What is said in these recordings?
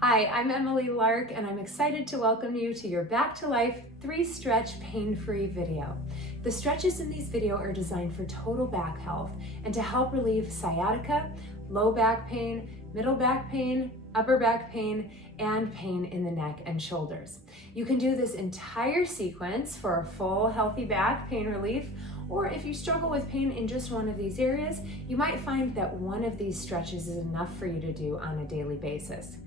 Hi, I'm Emily Lark, and I'm excited to welcome you to your Back to Life 3-stretch pain-free video. The stretches in these videos are designed for total back health and to help relieve sciatica, low back pain, middle back pain, upper back pain, and pain in the neck and shoulders. You can do this entire sequence for a full healthy back pain relief, or if you struggle with pain in just one of these areas, you might find that one of these stretches is enough for you to do on a daily basis.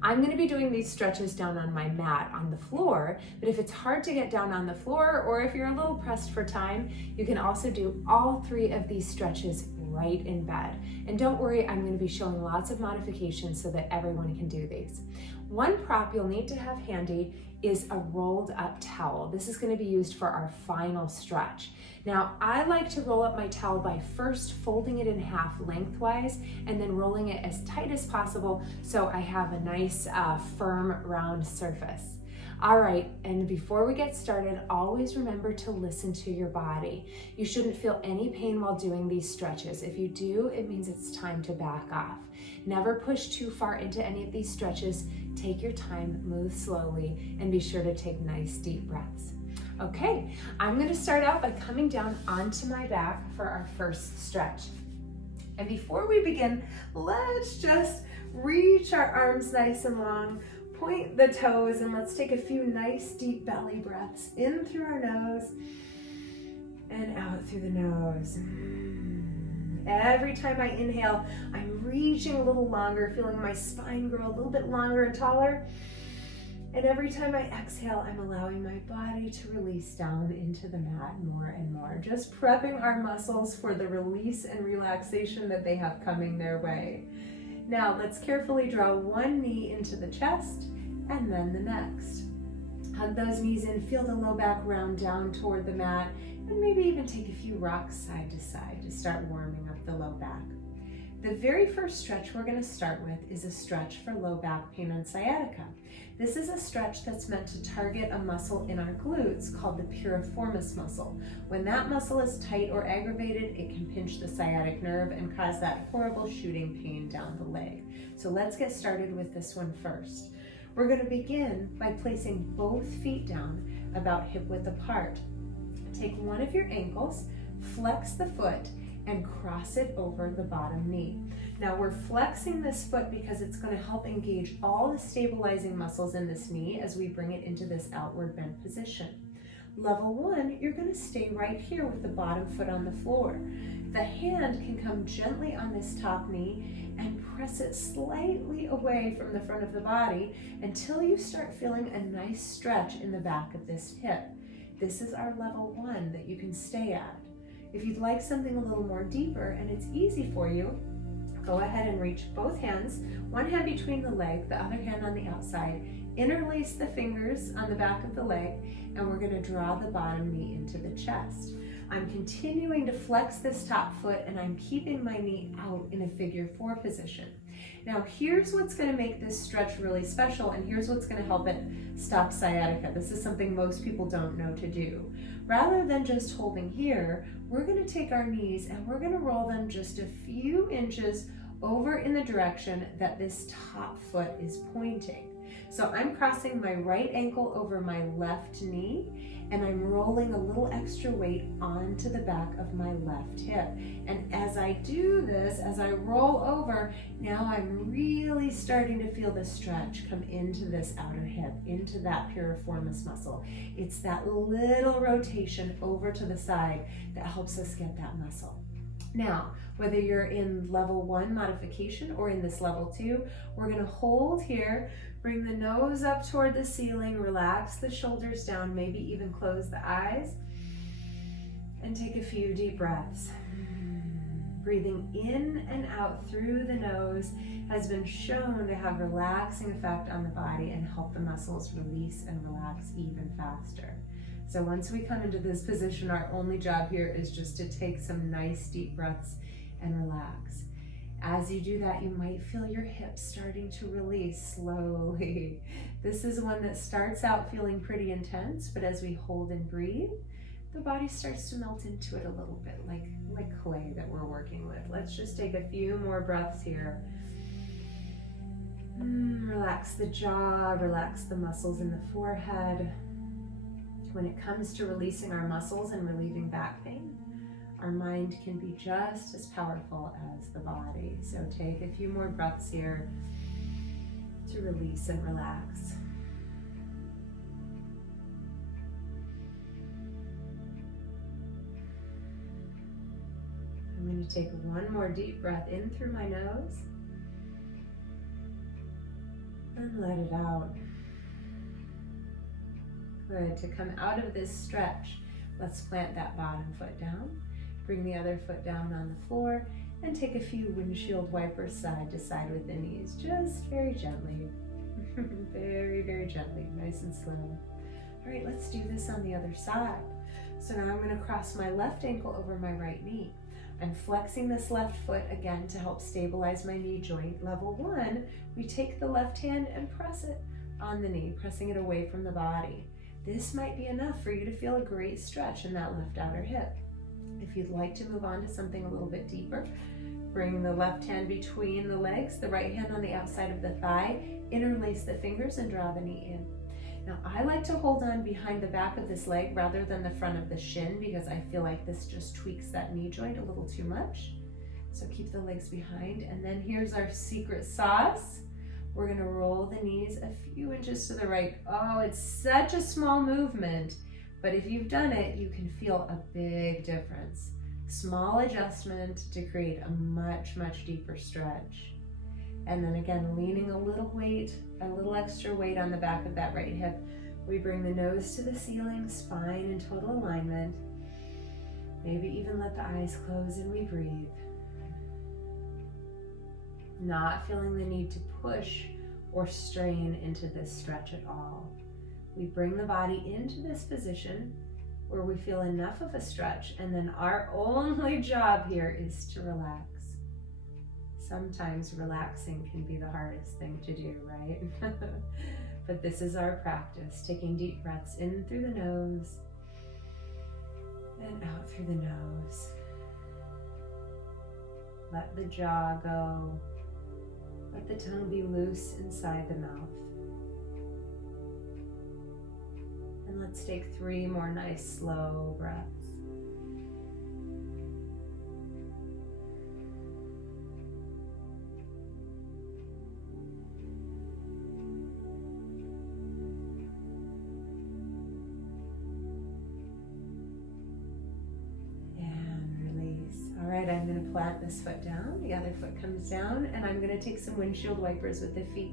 I'm going to be doing these stretches down on my mat on the floor, but if it's hard to get down on the floor or if you're a little pressed for time, you can also do all 3 of these stretches right in bed. And don't worry, I'm going to be showing lots of modifications so that everyone can do these. One prop you'll need to have handy is a rolled up towel. This is going to be used for our final stretch. Now, I like to roll up my towel by first folding it in half lengthwise and then rolling it as tight as possible so I have a nice firm round surface. All right, and before we get started, always remember to listen to your body. You shouldn't feel any pain while doing these stretches. If you do, it means it's time to back off. Never push too far into any of these stretches. Take your time, move slowly, and be sure to take nice deep breaths. Okay, I'm going to start out by coming down onto my back for our first stretch. And before we begin, let's just reach our arms nice and long, point the toes, and let's take a few nice deep belly breaths in through our nose and out through the nose. Every time I inhale, I'm reaching a little longer, feeling my spine grow a little bit longer and taller. And every time I exhale, I'm allowing my body to release down into the mat more and more, just prepping our muscles for the release and relaxation that they have coming their way. Now, let's carefully draw one knee into the chest and then the next. Hug those knees in, feel the low back round down toward the mat, and maybe even take a few rocks side to side to start warming up the low back. The very first stretch we're going to start with is a stretch for low back pain and sciatica. This is a stretch that's meant to target a muscle in our glutes called the piriformis muscle. When that muscle is tight or aggravated, it can pinch the sciatic nerve and cause that horrible shooting pain down the leg. So let's get started with this one first. We're going to begin by placing both feet down about hip width apart. Take one of your ankles, flex the foot, and cross it over the bottom knee. Now we're flexing this foot because it's going to help engage all the stabilizing muscles in this knee as we bring it into this outward bend position. Level 1, you're going to stay right here with the bottom foot on the floor. The hand can come gently on this top knee and press it slightly away from the front of the body until you start feeling a nice stretch in the back of this hip. This is our level 1 that you can stay at. If you'd like something a little more deeper and it's easy for you, go ahead and reach both hands, one hand between the leg, the other hand on the outside, interlace the fingers on the back of the leg, and we're going to draw the bottom knee into the chest. I'm continuing to flex this top foot and I'm keeping my knee out in a figure 4 position. Now here's what's going to make this stretch really special, and here's what's going to help it stop sciatica. This is something most people don't know to do. Rather than just holding here, we're going to take our knees and we're going to roll them just a few inches over in the direction that this top foot is pointing. So I'm crossing my right ankle over my left knee, and I'm rolling a little extra weight onto the back of my left hip. And as I do this, as I roll over, now I'm really starting to feel the stretch come into this outer hip, into that piriformis muscle. It's that little rotation over to the side that helps us get that muscle. Now, whether you're in level 1 modification or in this level 2, we're going to hold here, bring the nose up toward the ceiling, relax the shoulders down, maybe even close the eyes, and take a few deep breaths. Breathing in and out through the nose has been shown to have relaxing effect on the body and help the muscles release and relax even faster. So once we come into this position, our only job here is just to take some nice deep breaths and relax. As you do that, you might feel your hips starting to release slowly. This is one that starts out feeling pretty intense, but as we hold and breathe, the body starts to melt into it a little bit, like clay that we're working with. Let's just take a few more breaths here. Relax. relax the jaw, relax the muscles in the forehead. When it comes to releasing our muscles and relieving back pain, our mind can be just as powerful as the body. So take a few more breaths here to release and relax. I'm going to take one more deep breath in through my nose and let it out. Good. To come out of this stretch, let's plant that bottom foot down. Bring the other foot down on the floor and take a few windshield wipers side to side with the knees, just very gently. Very, very gently, nice and slow. All right, let's do this on the other side. So now I'm going to cross my left ankle over my right knee. I'm flexing this left foot again to help stabilize my knee joint. Level 1, we take the left hand and press it on the knee, pressing it away from the body. This might be enough for you to feel a great stretch in that left outer hip. If you'd like to move on to something a little bit deeper, bring the left hand between the legs, the right hand on the outside of the thigh, interlace the fingers and draw the knee in. Now, I like to hold on behind the back of this leg rather than the front of the shin because I feel like this just tweaks that knee joint a little too much. So keep the legs behind. And then here's our secret sauce. We're going to roll the knees a few inches to the right. Oh, it's such a small movement, but if you've done it, you can feel a big difference. Small adjustment to create a much, much deeper stretch. And then again, leaning a little weight, a little extra weight on the back of that right hip. We bring the nose to the ceiling, spine in total alignment. Maybe even let the eyes close and we breathe. Not feeling the need to push or strain into this stretch at all. We bring the body into this position where we feel enough of a stretch, and then our only job here is to relax. Sometimes relaxing can be the hardest thing to do, right? But this is our practice, taking deep breaths in through the nose and out through the nose. Let the jaw go. Let the tongue be loose inside the mouth. And let's take 3 more nice slow breaths. I'm going to plant this foot down, the other foot comes down, and I'm going to take some windshield wipers with the feet.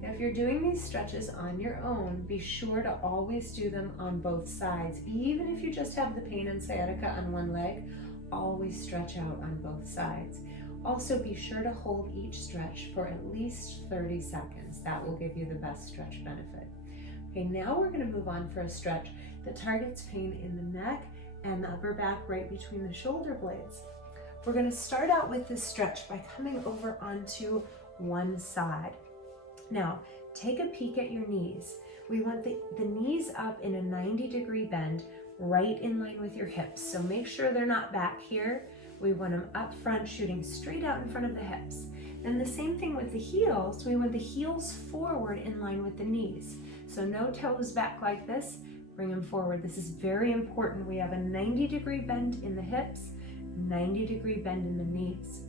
Now, if you're doing these stretches on your own, be sure to always do them on both sides. Even if you just have the pain and sciatica on one leg, always stretch out on both sides. Also, be sure to hold each stretch for at least 30 seconds. That will give you the best stretch benefit. Okay, now we're going to move on for a stretch that targets pain in the neck and the upper back right between the shoulder blades. We're going to start out with this stretch by coming over onto one side. Now, take a peek at your knees. We want the knees up in a 90-degree bend, right in line with your hips. So make sure they're not back here. We want them up front, shooting straight out in front of the hips. Then the same thing with the heels. We want the heels forward in line with the knees. So no toes back like this. Bring them forward. This is very important. We have a 90-degree bend in the hips, 90-degree bend in the knees.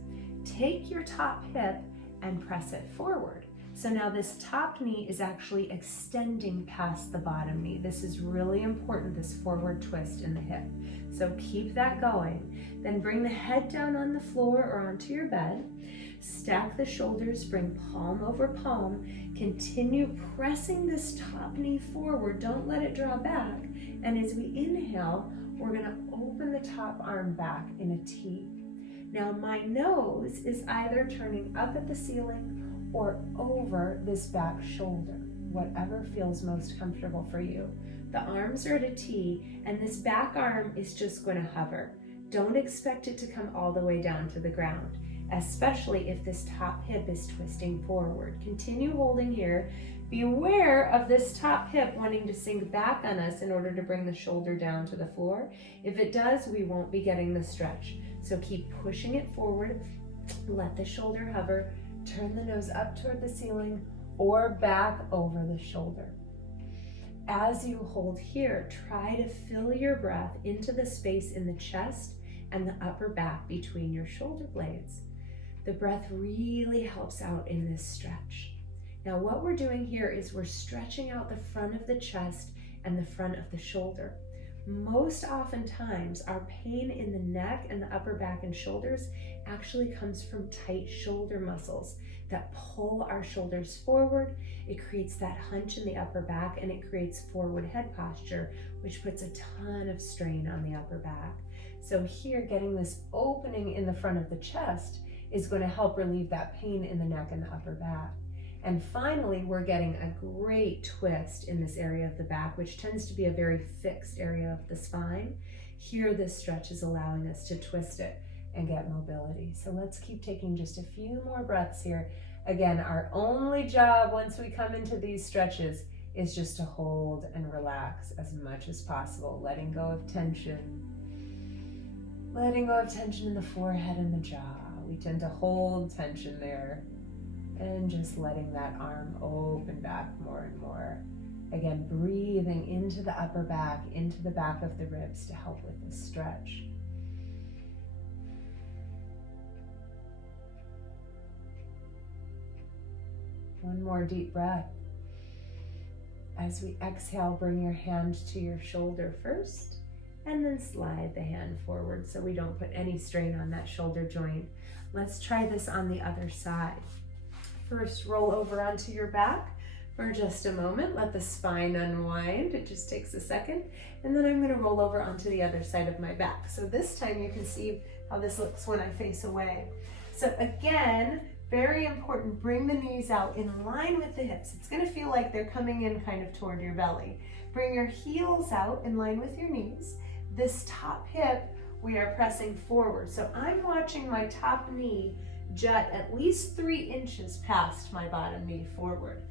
Take your top hip and press it forward. So now this top knee is actually extending past the bottom knee. This is really important, this forward twist in the hip. So keep that going. Then bring the head down on the floor or onto your bed. Stack the shoulders, bring palm over palm. Continue pressing this top knee forward. Don't let it draw back. And as we inhale, we're going to open the top arm back in a T. Now my nose is either turning up at the ceiling or over this back shoulder, whatever feels most comfortable for you. The arms are at a T, and this back arm is just going to hover. Don't expect it to come all the way down to the ground, especially if this top hip is twisting forward. Continue holding here. Be aware of this top hip wanting to sink back on us in order to bring the shoulder down to the floor. If it does, we won't be getting the stretch. So keep pushing it forward. Let the shoulder hover. Turn the nose up toward the ceiling. or back over the shoulder. As you hold here, try to fill your breath into the space in the chest and the upper back between your shoulder blades. The breath really helps out in this stretch. Now what we're doing here is we're stretching out the front of the chest and the front of the shoulder. Most oftentimes, our pain in the neck and the upper back and shoulders actually comes from tight shoulder muscles that pull our shoulders forward. It creates that hunch in the upper back, and it creates forward head posture, which puts a ton of strain on the upper back. So here, getting this opening in the front of the chest is going to help relieve that pain in the neck and the upper back. And finally, we're getting a great twist in this area of the back, which tends to be a very fixed area of the spine. Here, this stretch is allowing us to twist it and get mobility. So let's keep taking just a few more breaths here. Again, our only job once we come into these stretches is just to hold and relax as much as possible, letting go of tension. Letting go of tension in the forehead and the jaw. We tend to hold tension there. And just letting that arm open back more and more. Again, breathing into the upper back, into the back of the ribs to help with this stretch. One more deep breath. As we exhale, bring your hand to your shoulder first, and then slide the hand forward so we don't put any strain on that shoulder joint. Let's try this on the other side. First, roll over onto your back for just a moment. Let the spine unwind. It just takes a second. And then I'm going to roll over onto the other side of my back. So this time you can see how this looks when I face away. So again, very important, bring the knees out in line with the hips. It's going to feel like they're coming in kind of toward your belly. Bring your heels out in line with your knees. This top hip, we are pressing forward. So I'm watching my top knee jut at least 3 inches past my bottom knee forward.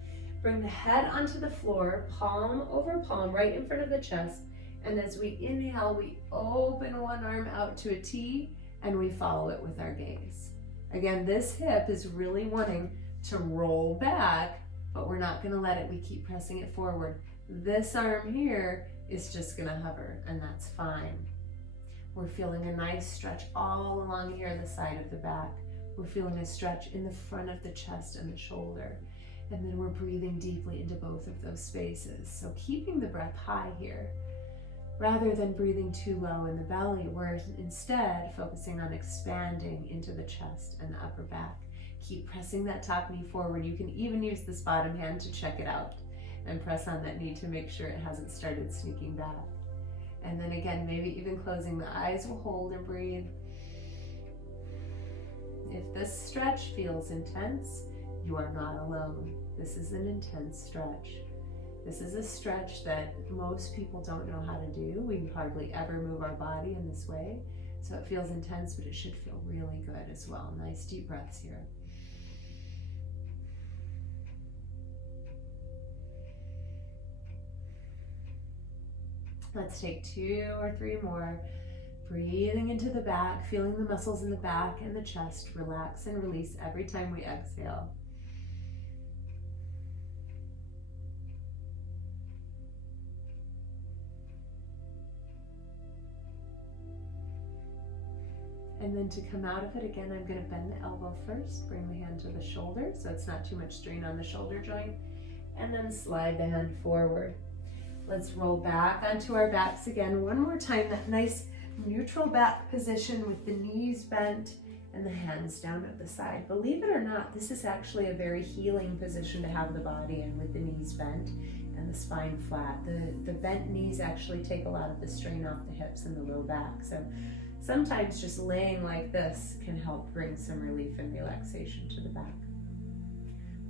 Bring the head onto the floor, palm over palm, right in front of the chest. And as we inhale, we open one arm out to a T, and we follow it with our gaze. Again, this hip is really wanting to roll back, but we're not gonna let it. We keep pressing it forward. This arm here is just gonna hover, and that's fine. We're feeling a nice stretch all along here, the side of the back. We're feeling a stretch in the front of the chest and the shoulder. And then we're breathing deeply into both of those spaces. So keeping the breath high here, rather than breathing too low in the belly, we're instead focusing on expanding into the chest and the upper back. Keep pressing that top knee forward. You can even use this bottom hand to check it out and press on that knee to make sure it hasn't started sneaking back. And then again, maybe even closing the eyes, we'll hold and breathe. If this stretch feels intense, you are not alone. This is an intense stretch. This is a stretch that most people don't know how to do. We hardly ever move our body in this way. So it feels intense, but it should feel really good as well. Nice deep breaths here. Let's take 2 or 3 more. Breathing into the back, feeling the muscles in the back and the chest relax and release every time we exhale. And then to come out of it, again, I'm going to bend the elbow first, bring the hand to the shoulder so it's not too much strain on the shoulder joint, and then slide the hand forward. Let's roll back onto our backs again one more time, that nice neutral back position with the knees bent and the hands down at the side. Believe it or not, this is actually a very healing position to have the body in, with the knees bent and the spine flat. The bent knees actually take a lot of the strain off the hips and the low back. So sometimes just laying like this can help bring some relief and relaxation to the back.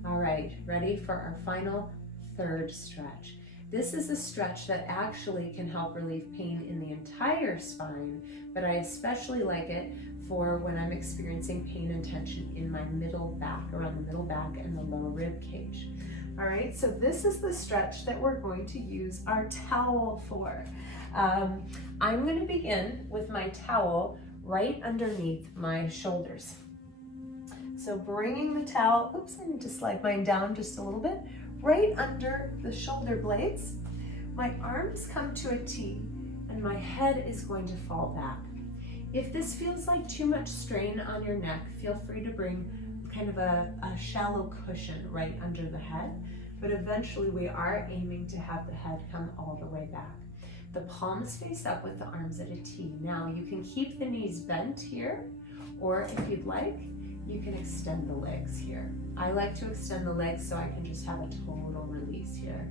All right, ready for our final third stretch. This is a stretch that actually can help relieve pain in the entire spine, but I especially like it for when I'm experiencing pain and tension in my middle back, around the middle back and the lower rib cage. All right, so this is the stretch that we're going to use our towel for. I'm going to begin with my towel right underneath my shoulders. So bringing the towel, oops, I need to slide mine down just a little bit, right under the shoulder blades. My arms come to a T and my head is going to fall back. If this feels like too much strain on your neck, feel free to bring kind of a shallow cushion right under the head, but eventually we are aiming to have the head come all the way back. The palms face up with the arms at a T. Now you can keep the knees bent here, or if you'd like, you can extend the legs here. I like to extend the legs so I can just have a total release here.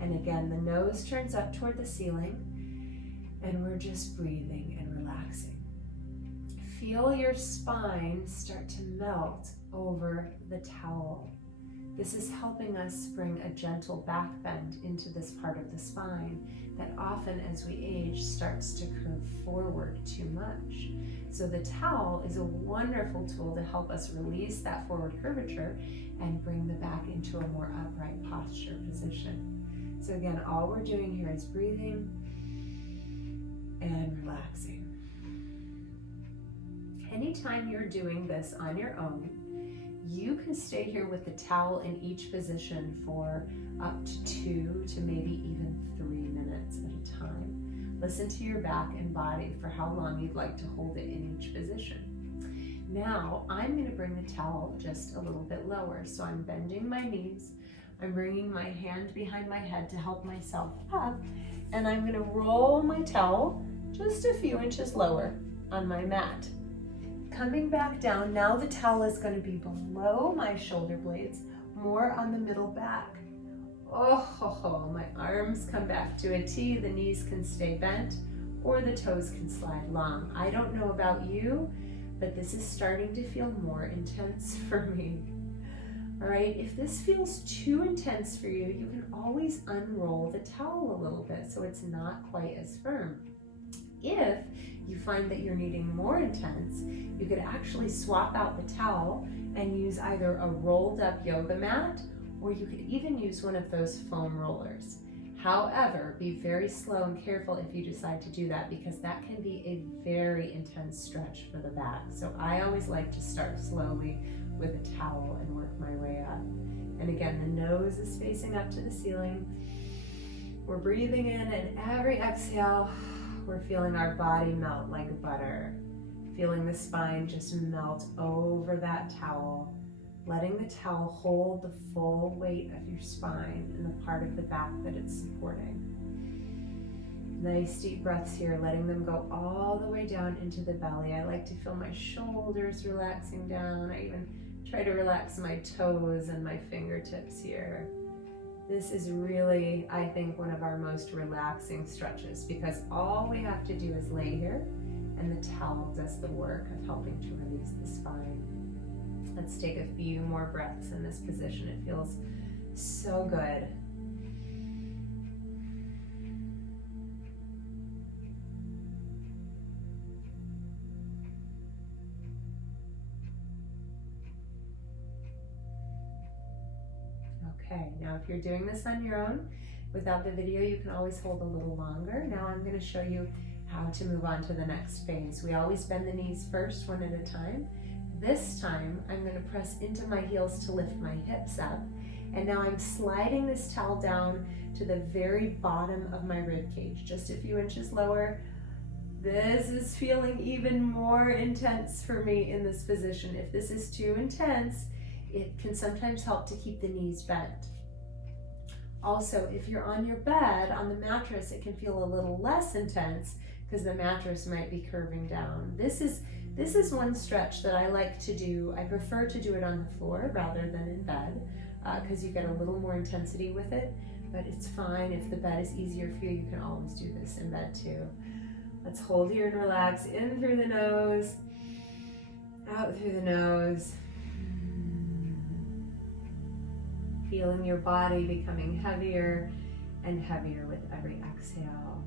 And again, the nose turns up toward the ceiling, and we're just breathing and relaxing. Feel your spine start to melt over the towel. This is helping us bring a gentle back bend into this part of the spine that often as we age starts to curve forward too much. So the towel is a wonderful tool to help us release that forward curvature and bring the back into a more upright posture position. So again, all we're doing here is breathing and relaxing. Anytime you're doing this on your own, you can stay here with the towel in each position for up to 2 to maybe even 3 minutes at a time. Listen to your back and body for how long you'd like to hold it in each position. Now, I'm going to bring the towel just a little bit lower. So I'm bending my knees, I'm bringing my hand behind my head to help myself up, and I'm going to roll my towel just a few inches lower on my mat. Coming back down, now the towel is going to be below my shoulder blades, more on the middle back. Oh, my arms come back to a T, the knees can stay bent, or the toes can slide long. I don't know about you, but this is starting to feel more intense for me. All right, if this feels too intense for you, you can always unroll the towel a little bit so it's not quite as firm. If you find that you're needing more intense, you could actually swap out the towel and use either a rolled up yoga mat, or you could even use one of those foam rollers. However, be very slow and careful if you decide to do that, because that can be a very intense stretch for the back. So I always like to start slowly with a towel and work my way up. And again, the nose is facing up to the ceiling. We're breathing in, and every exhale, we're feeling our body melt like butter, feeling the spine just melt over that towel, letting the towel hold the full weight of your spine and the part of the back that it's supporting. Nice deep breaths here, letting them go all the way down into the belly. I like to feel my shoulders relaxing down. I even try to relax my toes and my fingertips here. This is really, I think, one of our most relaxing stretches, because all we have to do is lay here and the towel does the work of helping to release the spine. Let's take a few more breaths in this position. It feels so good. Okay, now if you're doing this on your own, without the video, you can always hold a little longer. Now I'm going to show you how to move on to the next phase. We always bend the knees first, one at a time. This time, I'm going to press into my heels to lift my hips up. And now I'm sliding this towel down to the very bottom of my rib cage, just a few inches lower. This is feeling even more intense for me in this position. If this is too intense, it can sometimes help to keep the knees bent. Also, if you're on your bed, on the mattress, it can feel a little less intense because the mattress might be curving down. This is one stretch that I like to do. I prefer to do it on the floor rather than in bed because you get a little more intensity with it, but it's fine. If the bed is easier for you, you can always do this in bed too. Let's hold here and relax. In through the nose, out through the nose. Feeling your body becoming heavier and heavier with every exhale.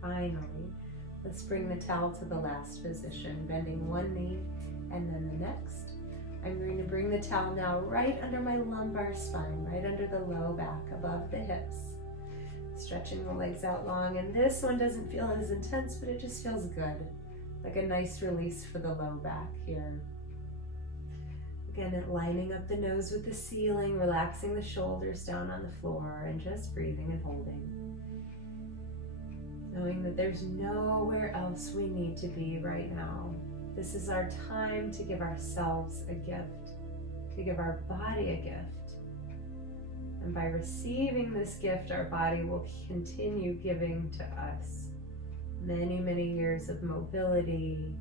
Finally, Let's bring the towel to the last position, bending one knee and then the next. I'm going to bring the towel now right under my lumbar spine, right under the low back, above the hips. Stretching the legs out long, and this one doesn't feel as intense, but it just feels good. Like a nice release for the low back here. Again, lining up the nose with the ceiling, relaxing the shoulders down on the floor, and just breathing and holding. Knowing that there's nowhere else we need to be right now. This is our time to give ourselves a gift, to give our body a gift. And by receiving this gift, our body will continue giving to us many, many years of mobility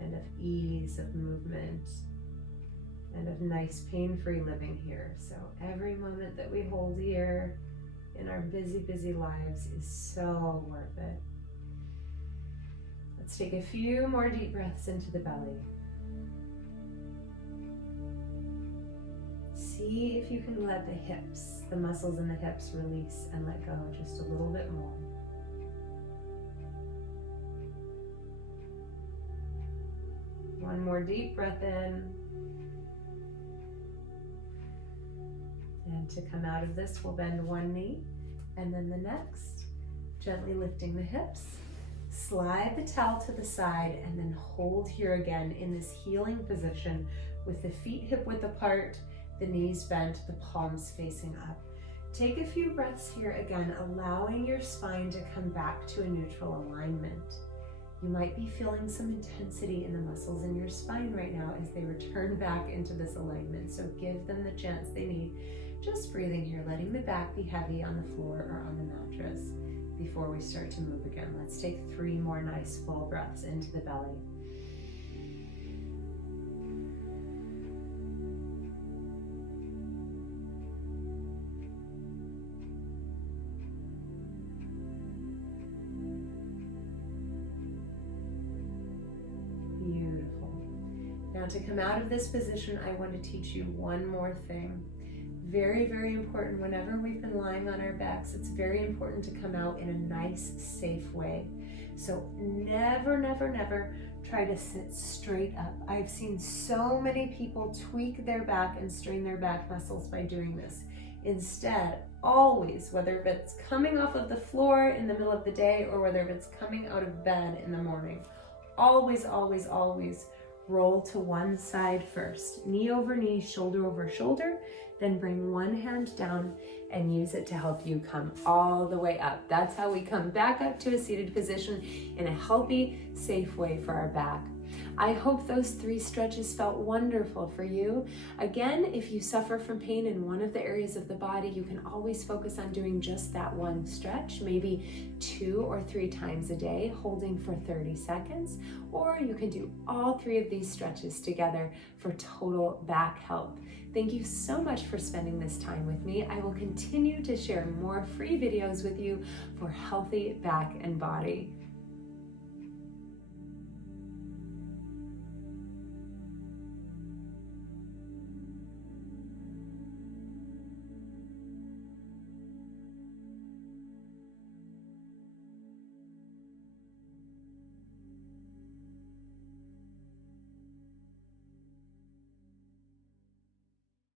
and of ease of movement and of nice pain-free living here. So every moment that we hold here in our busy, busy lives is so worth it. Let's take a few more deep breaths into the belly. See if you can let the hips, the muscles in the hips release and let go just a little bit more. One more deep breath in. And to come out of this, we'll bend one knee and then the next, gently lifting the hips. Slide the towel to the side and then hold here again in this healing position with the feet hip width apart, the knees bent, the palms facing up. Take a few breaths here again, allowing your spine to come back to a neutral alignment. You might be feeling some intensity in the muscles in your spine right now as they return back into this alignment, so give them the chance they need. Just breathing here, letting the back be heavy on the floor or on the mattress before we start to move again. Let's take 3 more nice full breaths into the belly. Beautiful. Now to come out of this position, I want to teach you one more thing. Very, very important. Whenever we've been lying on our backs, it's very important to come out in a nice, safe way. So never, never, never try to sit straight up. I've seen so many people tweak their back and strain their back muscles by doing this. Instead, always, whether it's coming off of the floor in the middle of the day or whether it's coming out of bed in the morning, always, always, always roll to one side first. Knee over knee, shoulder over shoulder. Then bring one hand down and use it to help you come all the way up. That's how we come back up to a seated position in a healthy, safe way for our back. I hope those 3 stretches felt wonderful for you. Again, if you suffer from pain in one of the areas of the body, you can always focus on doing just that one stretch, maybe 2 or 3 times a day, holding for 30 seconds, or you can do all 3 of these stretches together for total back health. Thank you so much for spending this time with me. I will continue to share more free videos with you for healthy back and body.